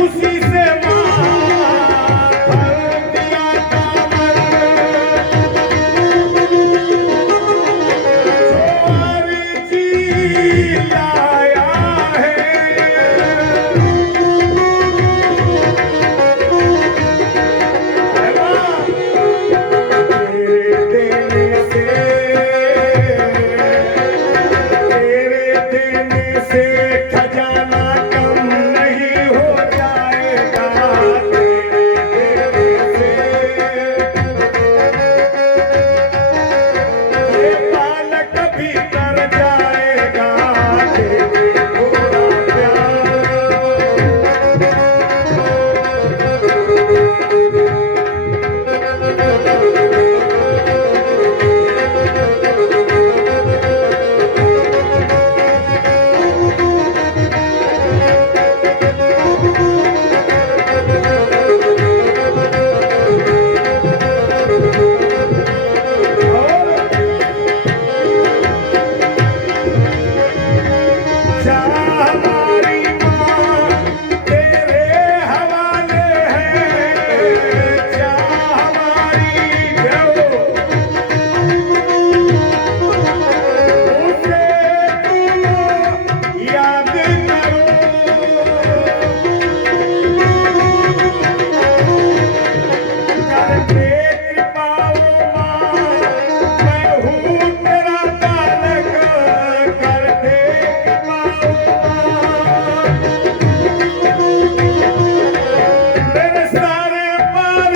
खुशी से मार भर दिया कांवर, जो जी लाया है तेरे देने से खजाना कम नहीं हो जाएगा, तेरे देने से ये बालक भी तर जाएगा, तेरे थोड़ा प्यार। जा हमारी माँ तेरे हवाले है, जा हमारी जो उसे तुम याद करो, करके कृपा ओ माँ मैं हूँ तेरा बालक, करके कृपा मेरे सारे पर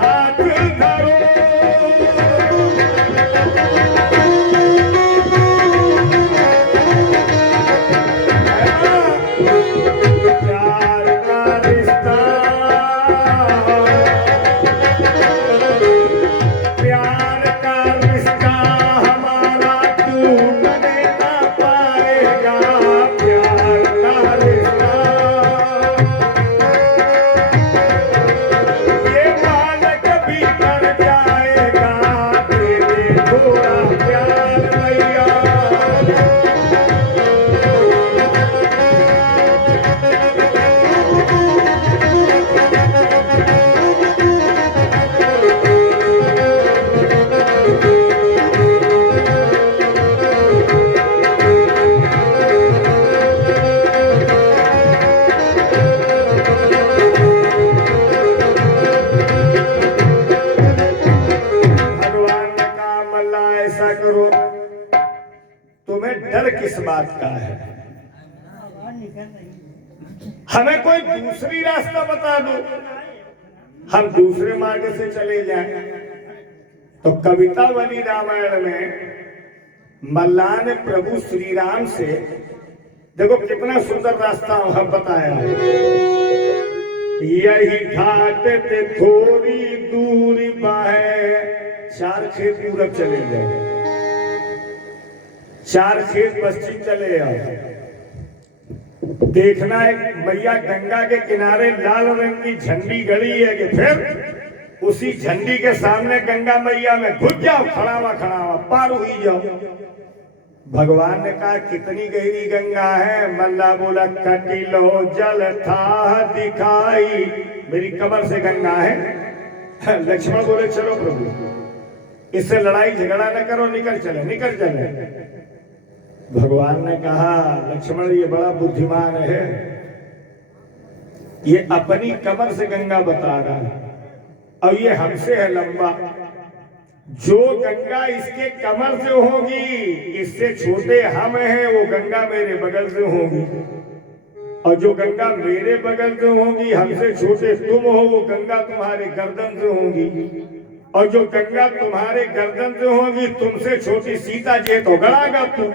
हाथ धरो, प्यार का रिश्ता, प्यार का रिश्ता हमारा टूटने ना पाएगा, प्यार का रिश्ता। ये बालक भी कर जाएगा, तेरे थोड़ा प्यार मैया। भगवान ने कहा मल्ला ऐसा करो, तुम्हें डर किस बात का है, हमें कोई दूसरी रास्ता बता दो, हम दूसरे मार्ग से चले जाएं। तो कविता वाली रामायण में मल्ला ने प्रभु श्री राम से देखो कितना सुंदर रास्ता वहां बताया है, यही घाट पे थोड़ी दूरी बाहे, 4 खेत पूरब चले जाओ, 4 खेत पश्चिम चले आओ, देखना एक मैया गंगा के किनारे लाल रंग की झंडी गड़ी है कि फिर उसी झंडी के सामने गंगा मैया में घुस जाओ, खड़ावा खड़ावा पार हुई जाओ। भगवान ने कहा कितनी गहरी गंगा है, मल्ला बोला कटिलो जल था दिखाई, मेरी कमर से गंगा है। लक्ष्मण बोले चलो प्रभु इससे लड़ाई झगड़ा न करो, निकल चले निकल चले। भगवान ने कहा लक्ष्मण ये बड़ा बुद्धिमान है, ये अपनी कमर से गंगा बता रहा है और ये हमसे है लंबा, जो गंगा इसके कमर से होगी इससे छोटे हम हैं, वो गंगा मेरे बगल से होगी, और जो गंगा मेरे बगल से होगी हमसे छोटे तुम हो, वो गंगा तुम्हारे गर्दन से होगी, और जो गंगा तुम्हारे गर्दन से होगी तुमसे छोटी सीता जी तो गड़ागा तुम,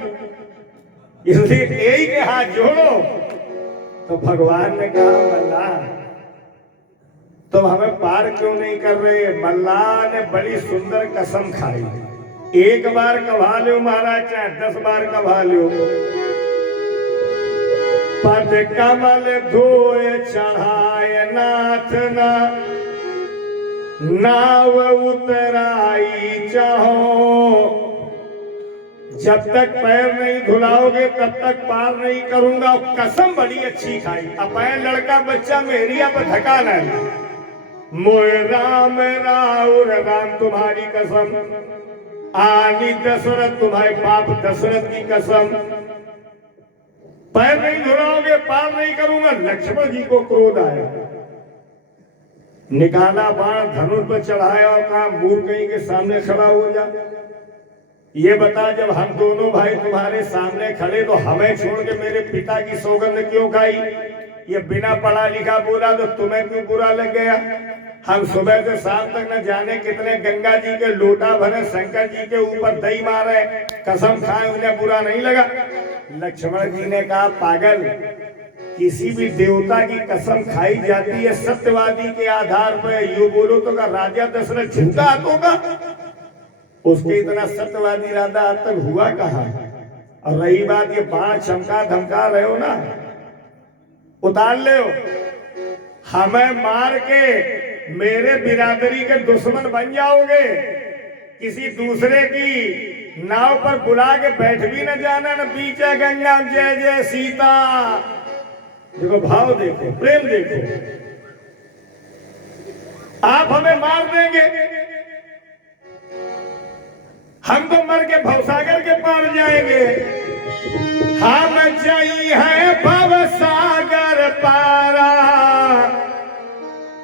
इसलिए यही के हाथ जोड़ो। तो भगवान ने कहा मल्ला तुम हमें पार क्यों नहीं कर रहे। मल्ला ने बड़ी सुंदर कसम खाई, एक बार कहा लो महाराज चाहे 10 बार कहा लो, पद कमल धोए चढ़ाए नाथ ना, नाव उतराई चाहो, जब तक पैर नहीं धुलाओगे तब तक पार नहीं करूंगा। कसम बड़ी अच्छी खाई, अपने लड़का बच्चा मेरिया पर धका नहीं। मोए राम राउर राम तुम्हारी कसम, आनी दशरथ तुम्हारे बाप दशरथ की कसम, पैर नहीं धुलाओगे पार नहीं करूंगा। लक्ष्मण जी को क्रोध आया, निकाला बाण धनुष पर चढ़ाया और कहा मूर्ख कहीं के सामने खड़ा हो जा। ये बता जब हम दोनों भाई तुम्हारे सामने खड़े तो हमें छोड़ के मेरे पिता की सौगंध क्यों खाई? ये बिना पढ़ा लिखा बोला तो तुम्हें क्यों बुरा लग गया? हम सुबह से शाम तक न जाने कितने गंगा जी के लोटा भरे शंकर जी के ऊपर दही मारे, कसम खाए उन्हें बुरा नहीं लगा। लक्ष्मण जी ने कहा पागल, किसी भी देवता की कसम खाई जाती है सत्यवादी के आधार पर। यू बोलो तो का राजा दशरथ झूठा हाथों का, उसके इतना सत्यवादी इरादा आज तक हुआ कहा? और रही बात ये बाण चमका धमका रहे हो ना, उतार ले हो। हमें मार के मेरे बिरादरी के दुश्मन बन जाओगे, किसी दूसरे की नाव पर बुला के बैठ भी न जाना, न बीच गंगा जय जय सीता। देखो भाव देखो, प्रेम देखो। आप हमें मार देंगे, हम तो मर के भवसागर के पार जाएंगे। हम जाई है भवसागर पारा,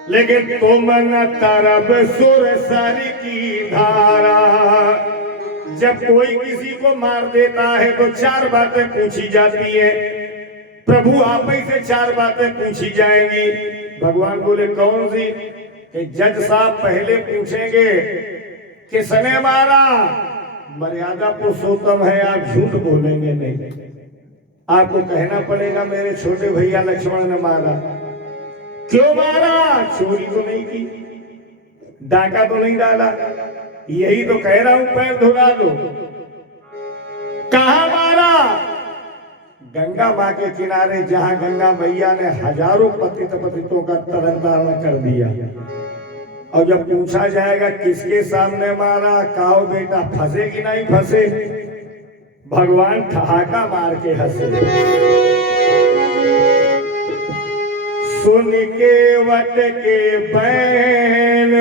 लेकिन तुम न तरब सुरसर की धारा। जब कोई किसी को मार देता है तो चार बातें पूछी जाती है, प्रभु आप ही से चार बातें पूछी जाएंगी। भगवान बोले कौन सी? कि जज साहब पहले पूछेंगे किसने मारा? मर्यादा पुरुषोत्तम है, आप झूठ बोलेंगे नहीं। आपको कहना पड़ेगा मेरे छोटे भैया लक्ष्मण ने मारा। क्यों मारा? चोरी तो नहीं की, डाका तो नहीं डाला, यही तो कह रहा हूं पैर धुला दो। कहां मारा? गंगा मां के किनारे, जहां गंगा मैया ने हजारों पतित पतितों का तरन तारण कर दिया। और जब पूछा जाएगा किसके सामने मारा, कहो बेटा फंसे कि नहीं फंसे? भगवान ठहाका मार के हंसे। सुन के वट के बैन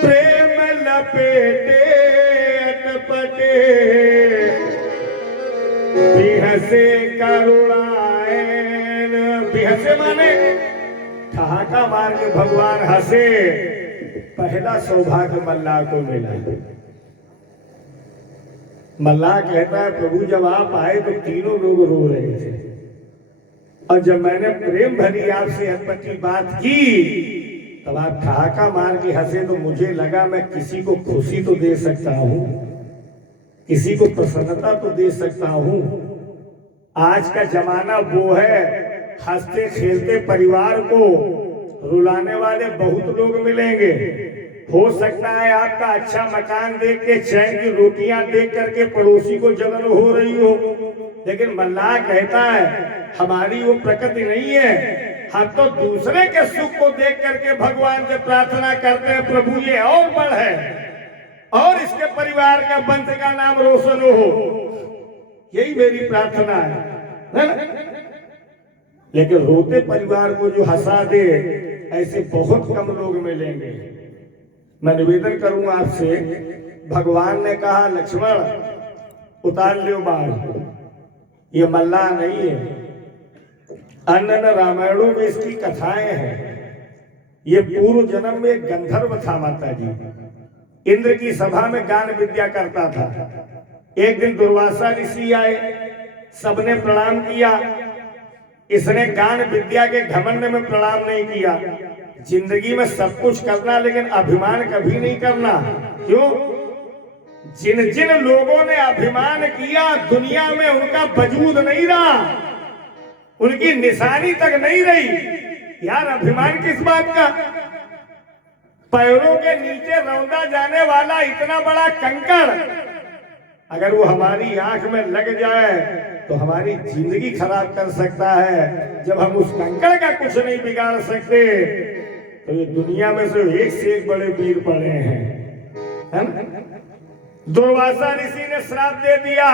प्रेम लपेटे अटपटे, बिहसे करुणाएन। बिहसे माने ठहाका मार के भगवान हंसे। पहला सौभाग्य मल्लाह को मिला। मल्लाह कहता है प्रभु जब आप आए तो तीनों लोग रो रहे थे, और जब मैंने प्रेम भरी आपसे अटपटी बात की तब आप ठहाका मार के हंसे। तो मुझे लगा मैं किसी को खुशी तो दे सकता हूं, किसी को प्रसन्नता तो दे सकता हूं। आज का जमाना वो है, हंसते खेलते परिवार को रुलाने वाले बहुत लोग मिलेंगे। हो सकता है आपका अच्छा मकान देख के, चैन की रोटियां देख करके पड़ोसी को जलन हो रही हो, लेकिन मल्लाह कहता है हमारी वो प्रकृति नहीं है। हम तो दूसरे के सुख को देख करके भगवान से प्रार्थना करते हैं प्रभु ये और बढ़ है, और इसके परिवार का वंश का नाम रोशन हो। यही मेरी प्रार्थना है। लेकिन रोते परिवार को जो हंसा दे, ऐसे बहुत कम लोग मिलेंगे। मैं निवेदन करूंगा आपसे, भगवान ने कहा लक्ष्मण उतार लो बाण। ये मल्लाह नहीं है, अन्य रामायणों में इसकी कथाएं हैं। ये पूर्व जन्म में गंधर्व था माता जी, इंद्र की सभा में गान विद्या करता था। एक दिन दुर्वासा ऋषि आए, सबने प्रणाम किया, इसने गान विद्या के घमंड में प्रणाम नहीं किया। जिंदगी में सब कुछ करना लेकिन अभिमान कभी नहीं करना। क्यों? जिन जिन लोगों ने अभिमान किया दुनिया में उनका वजूद नहीं रहा, उनकी निशानी तक नहीं रही। यार अभिमान किस बात का? पैरों के नीचे रौंदा जाने वाला इतना बड़ा कंकड़ अगर वो हमारी आंख में लग जाए तो हमारी जिंदगी खराब कर सकता है। जब हम उस कंकड़ का कुछ नहीं बिगाड़ सकते तो ये दुनिया में से एक बड़े वीर पड़े हैं, है ना? दुर्वासा ऋषि ने श्राप दे दिया,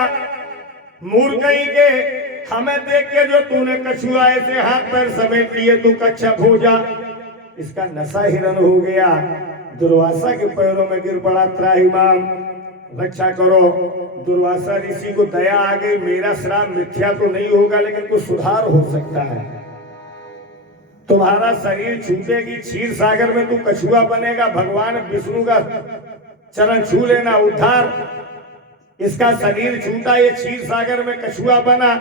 मूर्ख कहीं के, हमें देख के जो तूने कछुआ ऐसे हाथ पैर समेट लिए तू कच्छप हो जा। इसका नशा हिरण हो गया, दुर्वासा के पैरों में गिर पड़ा, त्राहिमाम रक्षा करो। दुर्वासा ऋषि को दया आ गई, मेरा श्राप मिथ्या तो नहीं होगा लेकिन कुछ सुधार हो सकता है। तुम्हारा शरीर छूटेगी क्षीर सागर में, तू कछुआ बनेगा, भगवान विष्णु का चरण छू लेना उद्धार। इसका शरीर छूटा, ये क्षीर सागर में कछुआ बना।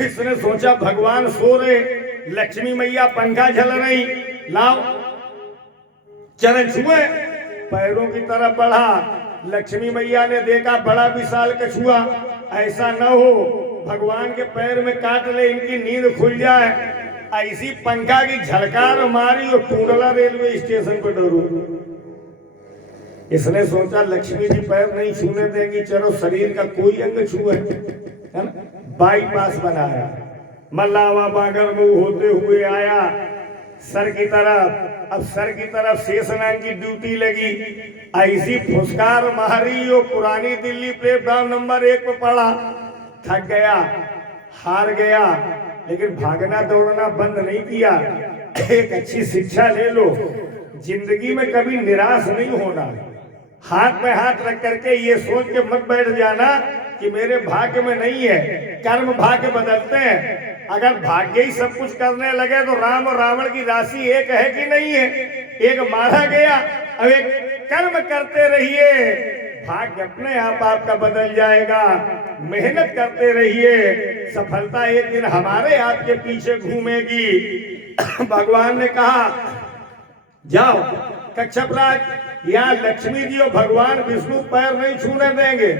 इसने सोचा भगवान सो रहे, लक्ष्मी मैया पंखा झल रही, लाओ चरण छुए, पैरों की तरफ बढ़ा। लक्ष्मी मैया ने देखा बड़ा विशाल कछुआ, ऐसा न हो भगवान के पैर में काट ले, इनकी नींद खुल जाए। ऐसी पंखा की झलकार मारी और टूंडला रेलवे स्टेशन पर डरू। इसने सोचा लक्ष्मी जी पैर नहीं छूने देंगी, चलो शरीर का कोई अंग छुए, है ना। बाईपास बनाया, मल्लावा बागर मुंह होते हुए आया सर की तरफ। अब सर की तरफ शेषनाग की ड्यूटी लगी, ऐसी फुसकार मारी और पुरानी दिल्ली प्लेटफॉर्म नंबर 1 पे पड़ा। थक गया, हार गया, लेकिन भागना दौड़ना बंद नहीं किया। एक अच्छी शिक्षा ले लो, जिंदगी में कभी निराश नहीं होना। हाथ में हाथ रख करके ये सोच के मत बैठ जाना कि मेरे भाग्य में नहीं है। कर्म भाग्य बदलते हैं, अगर भाग्य ही सब कुछ करने लगे तो राम और रावण की राशि एक है कि नहीं है। एक मारा गया, अब एक कर्म करते रहिए, भाग्य अपने आप आपका बदल जाएगा। मेहनत करते रहिए, सफलता एक दिन हमारे आपके पीछे घूमेगी। भगवान ने कहा जाओ कच्छप राज, यहाँ लक्ष्मी जी और भगवान विष्णु पैर नहीं छूने देंगे।